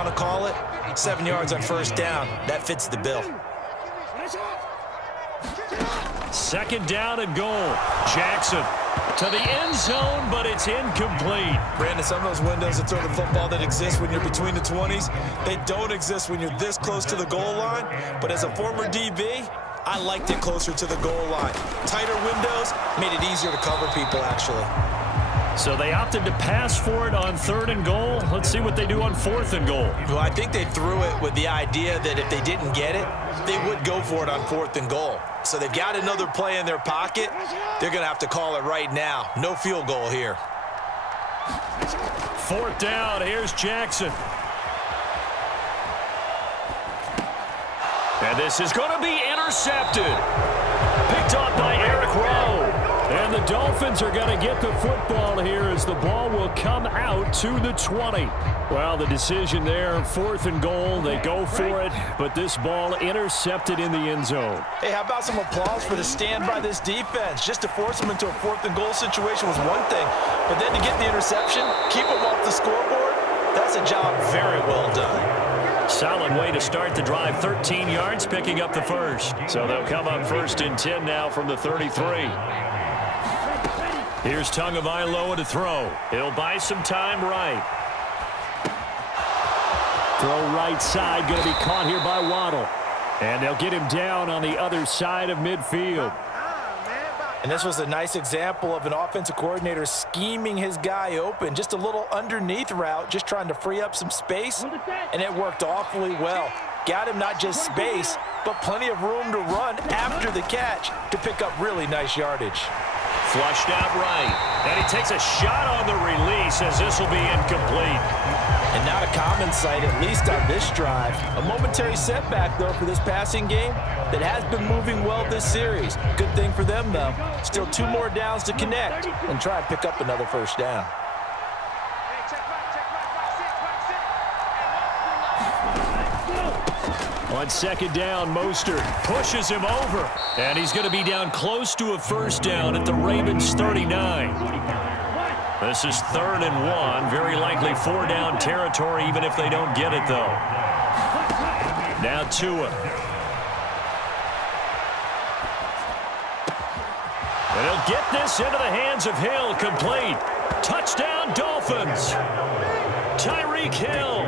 want to call it. 7 yards on first down. That fits the bill. Second down and goal. Jackson to the end zone, but it's incomplete. Brandon, some of those windows to throw the football that exist when you're between the 20s, they don't exist when you're this close to the goal line. But as a former DB, I liked it closer to the goal line. Tighter windows made it easier to cover people, actually. So they opted to pass for it on 3rd and goal. Let's see what they do on 4th and goal. Well, I think they threw it with the idea that if they didn't get it, they would go for it on 4th and goal. So they've got another play in their pocket. They're going to have to call it right now. No field goal here. 4th down. Here's Jackson. And this is going to be intercepted. Picked off by Eric Rowe. And the Dolphins are going to get the football here as the ball will come out to the 20. Well, the decision there, 4th and goal. They go for it, but this ball intercepted in the end zone. Hey, how about some applause for the stand by this defense? Just to force them into a 4th and goal situation was one thing, but then to get the interception, keep them off the scoreboard, that's a job very well done. Solid way to start the drive. 13 yards, picking up the first. So they'll come up 1st and 10 now from the 33. Here's Tagovailoa to throw. He'll buy some time right. Throw right side, going to be caught here by Waddle. And they'll get him down on the other side of midfield. And this was a nice example of an offensive coordinator scheming his guy open. Just a little underneath route, just trying to free up some space, and it worked awfully well. Got him not just space, but plenty of room to run after the catch to pick up really nice yardage. Flushed out right, and he takes a shot on the release as this will be incomplete. And not a common sight, at least on this drive. A momentary setback, though, for this passing game that has been moving well this series. Good thing for them, though. Still 2 more downs to connect and try and pick up another first down. On 2nd down, Mostert pushes him over, and he's going to be down close to a first down at the Ravens' 39. This is 3rd and 1, very likely 4-down territory even if they don't get it, though. Now Tua. And he'll get this into the hands of Hill, complete. Touchdown, Dolphins. Tyreek Hill,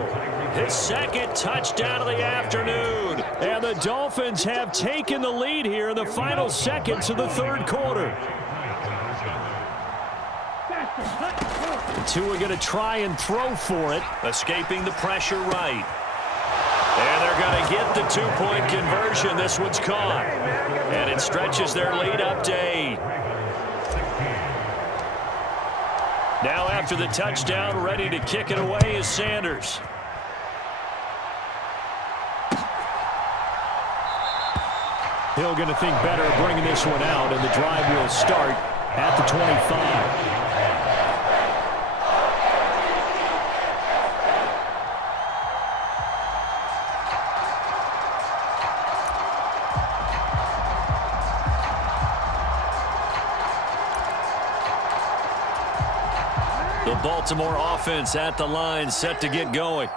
his 2nd touchdown of the afternoon. And the Dolphins have taken the lead here in the final seconds of the 3rd quarter. Tua going to try and throw for it, escaping the pressure right. And they're going to get the 2-point conversion. This one's caught. And it stretches their lead up to 8. Now after the touchdown, ready to kick it away is Sanders. Hill going to think better of bringing this one out, and the drive will start at the 25. The Baltimore offense at the line, set to get going.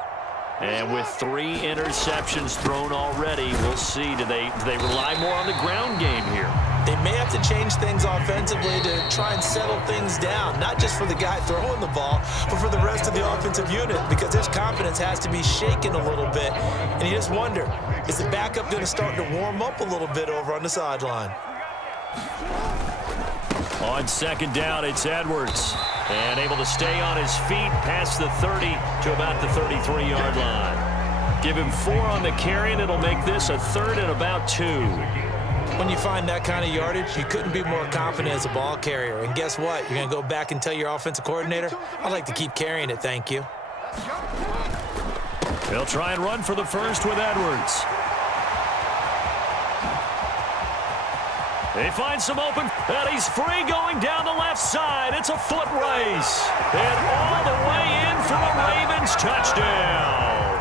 And with 3 interceptions thrown already, we'll see. Do they rely more on the ground game here? They may have to change things offensively to try and settle things down, not just for the guy throwing the ball, but for the rest of the offensive unit, because his confidence has to be shaken a little bit. And you just wonder, is the backup going to start to warm up a little bit over on the sideline? On 2nd down, it's Edwards. And able to stay on his feet past the 30 to about the 33-yard line. Give him 4 on the carry, and it'll make this a 3rd and about 2. When you find that kind of yardage, you couldn't be more confident as a ball carrier. And guess what? You're going to go back and tell your offensive coordinator, I'd like to keep carrying it, thank you. They'll try and run for the first with Edwards. They find some open, and he's free going down the left side. It's a foot race. And all the way in for a Ravens touchdown.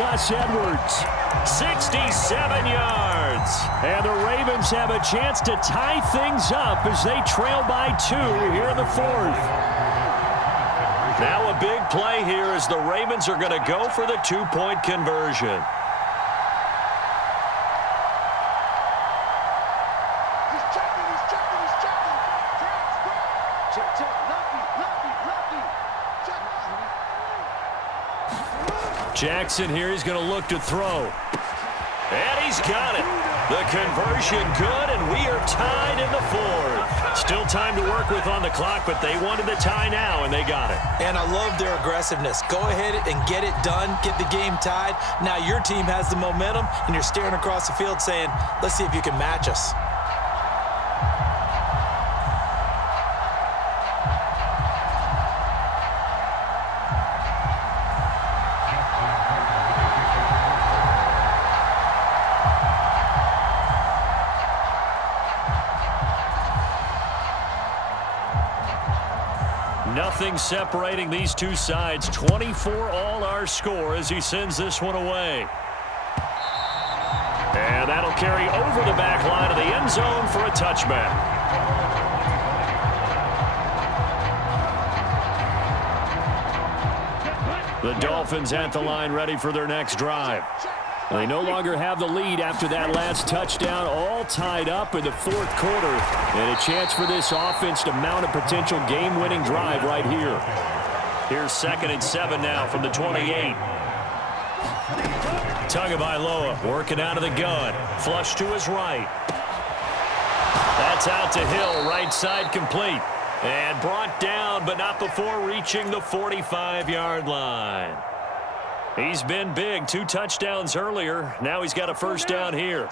Gus Edwards, 67 yards. And the Ravens have a chance to tie things up as they trail by 2 here in the 4th. Now a big play here as the Ravens are going to go for the two-point conversion. Jackson here, he's going to look to throw. And he's got it. The conversion good, and we are tied in the fourth. Still time to work with on the clock, but they wanted the tie now, and they got it. And I love their aggressiveness. Go ahead and get it done, get the game tied. Now your team has the momentum, and you're staring across the field saying, let's see if you can match us. Nothing separating these two sides. 24 all our score as he sends this one away. And that'll carry over the back line of the end zone for a touchback. The Dolphins at the line ready for their next drive. They no longer have the lead after that last touchdown, all tied up in the fourth quarter. And a chance for this offense to mount a potential game-winning drive right here. Here's 2nd and 7 now from the 28. Tagovailoa working out of the gun. Flush to his right. That's out to Hill, right side complete. And brought down, but not before reaching the 45-yard line. He's been big. 2 touchdowns earlier. Now he's got a first down here.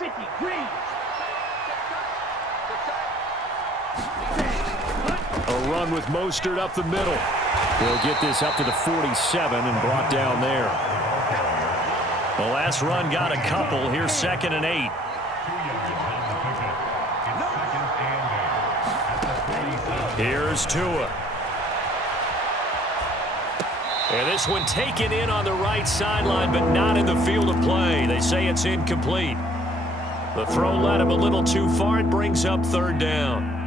A run with Mostert up the middle. He'll get this up to the 47 and brought down there. The last run got a couple. Here's 2nd and 8. Here's Tua. And this one taken in on the right sideline, but not in the field of play. They say it's incomplete. The throw led him a little too far. It brings up 3rd down.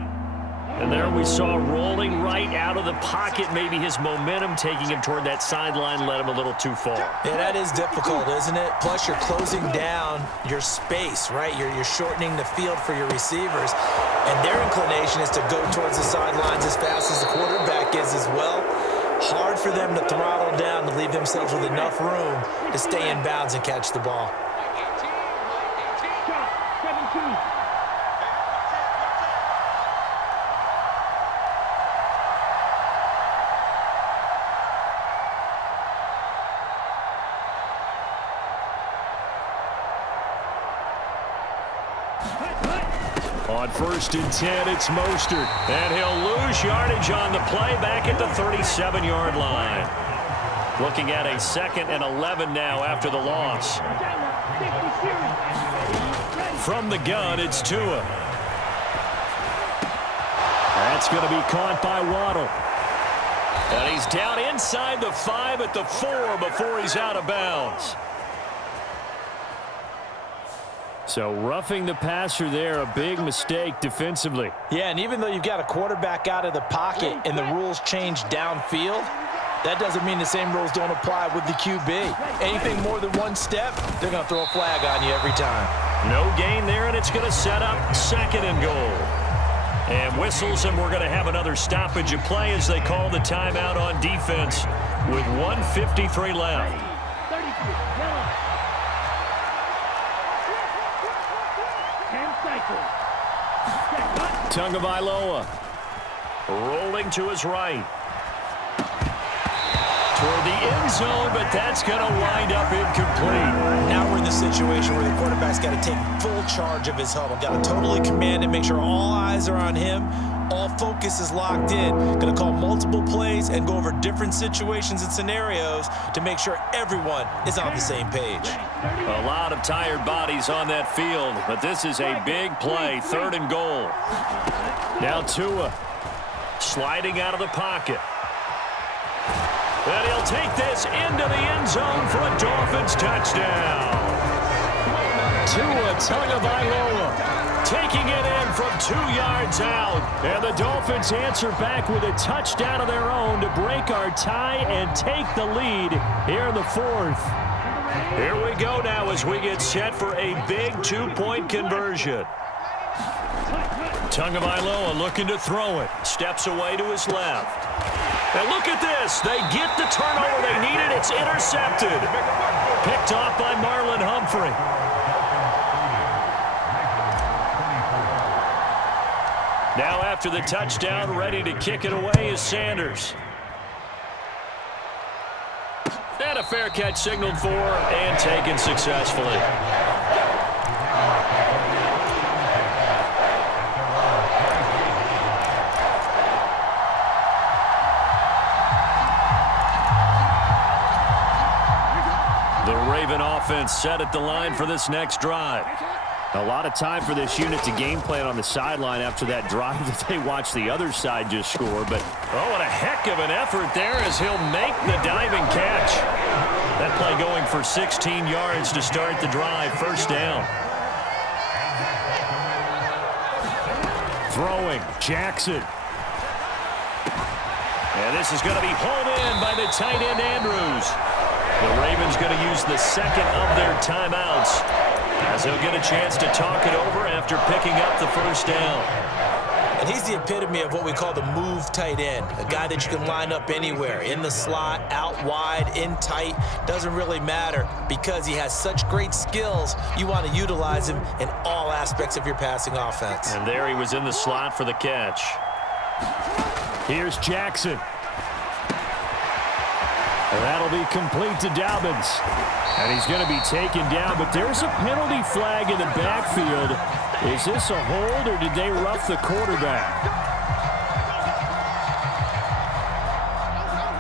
And there we saw rolling right out of the pocket. Maybe his momentum taking him toward that sideline led him a little too far. Yeah, that is difficult, isn't it? Plus, you're closing down your space, right? You're shortening the field for your receivers. And their inclination is to go towards the sidelines as fast as the quarterback is as well. Hard for them to throttle down to leave themselves with enough room to stay in bounds and catch the ball. On 1st and 10, it's Mostert. And he'll lose yardage on the play back at the 37-yard line. Looking at a 2nd and 11 now after the loss. From the gun, it's Tua. That's going to be caught by Waddle. And he's down inside the 5 at the 4 before he's out of bounds. So roughing the passer there, a big mistake defensively. Yeah, and even though you've got a quarterback out of the pocket and the rules change downfield, that doesn't mean the same rules don't apply with the QB. Anything more than one step, they're going to throw a flag on you every time. No gain there, and it's going to set up 2nd and goal. And whistles, and we're going to have another stoppage of play as they call the timeout on defense with 1:53 left. Tagovailoa rolling to his right. Toward the end zone, but that's going to wind up incomplete. Now we're in the situation where the quarterback's got to take full charge of his huddle. Got to totally command it, make sure all eyes are on him. All focus is locked in. Going to call multiple plays and go over different situations and scenarios to make sure everyone is on the same page. A lot of tired bodies on that field, but this is a big play. 3rd and goal. Now Tua sliding out of the pocket. And he'll take this into the end zone for a Dolphins touchdown. Tua Tagovailoa taking it in from 2 yards out. And the Dolphins answer back with a touchdown of their own to break our tie and take the lead here in the fourth. Here we go now as we get set for a big 2-point conversion. Tagovailoa looking to throw it. Steps away to his left. And look at this. They get the turnover they needed. It's intercepted. Picked off by Marlon Humphrey. Now after the touchdown, ready to kick it away is Sanders. And a fair catch signaled for and taken successfully. Offense set at the line for this next drive. A lot of time for this unit to game plan on the sideline after that drive that they watched the other side just score. But, oh, what a heck of an effort there as he'll make the diving catch. That play going for 16 yards to start the drive. First down. Throwing, Jackson. And this is going to be hauled in by the tight end, Andrews. The Ravens going to use the second of their timeouts as he'll get a chance to talk it over after picking up the first down. And he's the epitome of what we call the move tight end, a guy that you can line up anywhere, in the slot, out wide, in tight, doesn't really matter because he has such great skills. You want to utilize him in all aspects of your passing offense. And there he was in the slot for the catch. Here's Jackson. And that'll be complete to Dobbins. And he's going to be taken down, but there's a penalty flag in the backfield. Is this a hold, or did they rough the quarterback?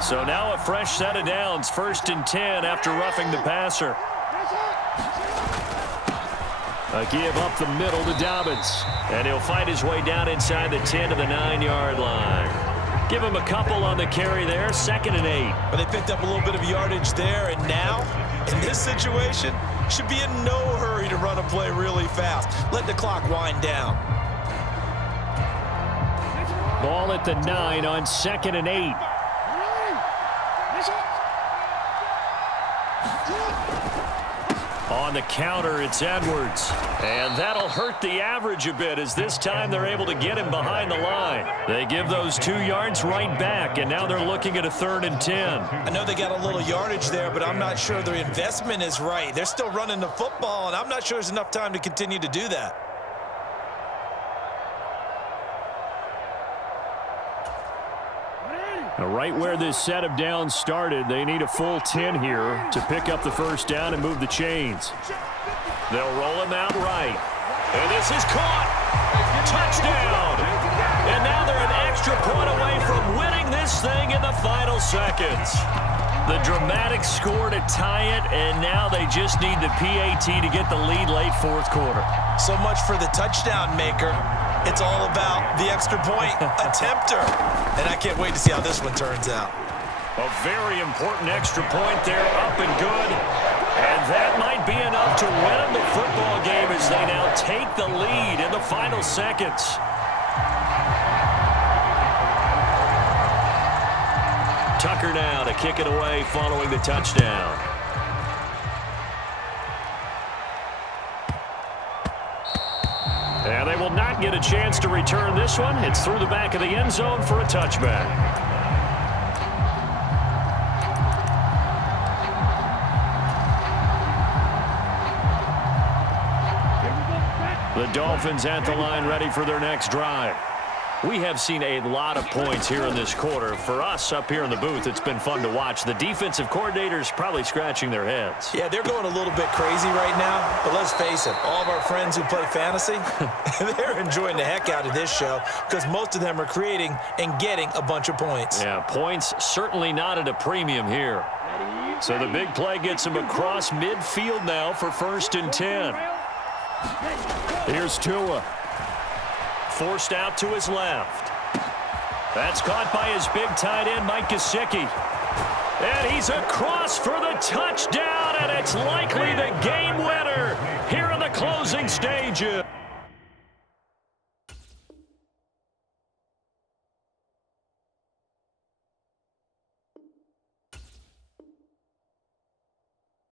So now a fresh set of downs, 1st and 10 after roughing the passer. A give up the middle to Dobbins. And he'll fight his way down inside the 10 to the 9-yard line. Give him a couple on the carry there, 2nd and 8. But they picked up a little bit of yardage there, and now, in this situation, should be in no hurry to run a play really fast. Let the clock wind down. Ball at the 9 on 2nd and 8. On the counter, it's Edwards. And that'll hurt the average a bit as this time they're able to get him behind the line. They give those 2 yards right back, and now they're looking at a 3rd and 10. I know they got a little yardage there, but I'm not sure their investment is right. They're still running the football, and I'm not sure there's enough time to continue to do that. Now, right where this set of downs started, they need a full 10 here to pick up the first down and move the chains. They'll roll him out right. And this is caught. Touchdown. And now they're an extra point away from winning this thing in the final seconds. The dramatic score to tie it, and now they just need the PAT to get the lead late 4th quarter. So much for the touchdown maker. It's all about the extra point attempter. And I can't wait to see how this one turns out. A very important extra point there, up and good. And that might be enough to win the football game as they now take the lead in the final seconds. Tucker now to kick it away following the touchdown. And they will not get a chance to return this one. It's through the back of the end zone for a touchback. The Dolphins at the line ready for their next drive. We have seen a lot of points here in this quarter. For us up here in the booth, it's been fun to watch. The defensive coordinators probably scratching their heads. Yeah, they're going a little bit crazy right now. But let's face it, all of our friends who play fantasy, they're enjoying the heck out of this show because most of them are creating and getting a bunch of points. Yeah, points certainly not at a premium here. So the big play gets him across midfield now for 1st and 10. Here's Tua. Forced out to his left. That's caught by his big tight end, Mike Gesicki. And he's across for the touchdown, and it's likely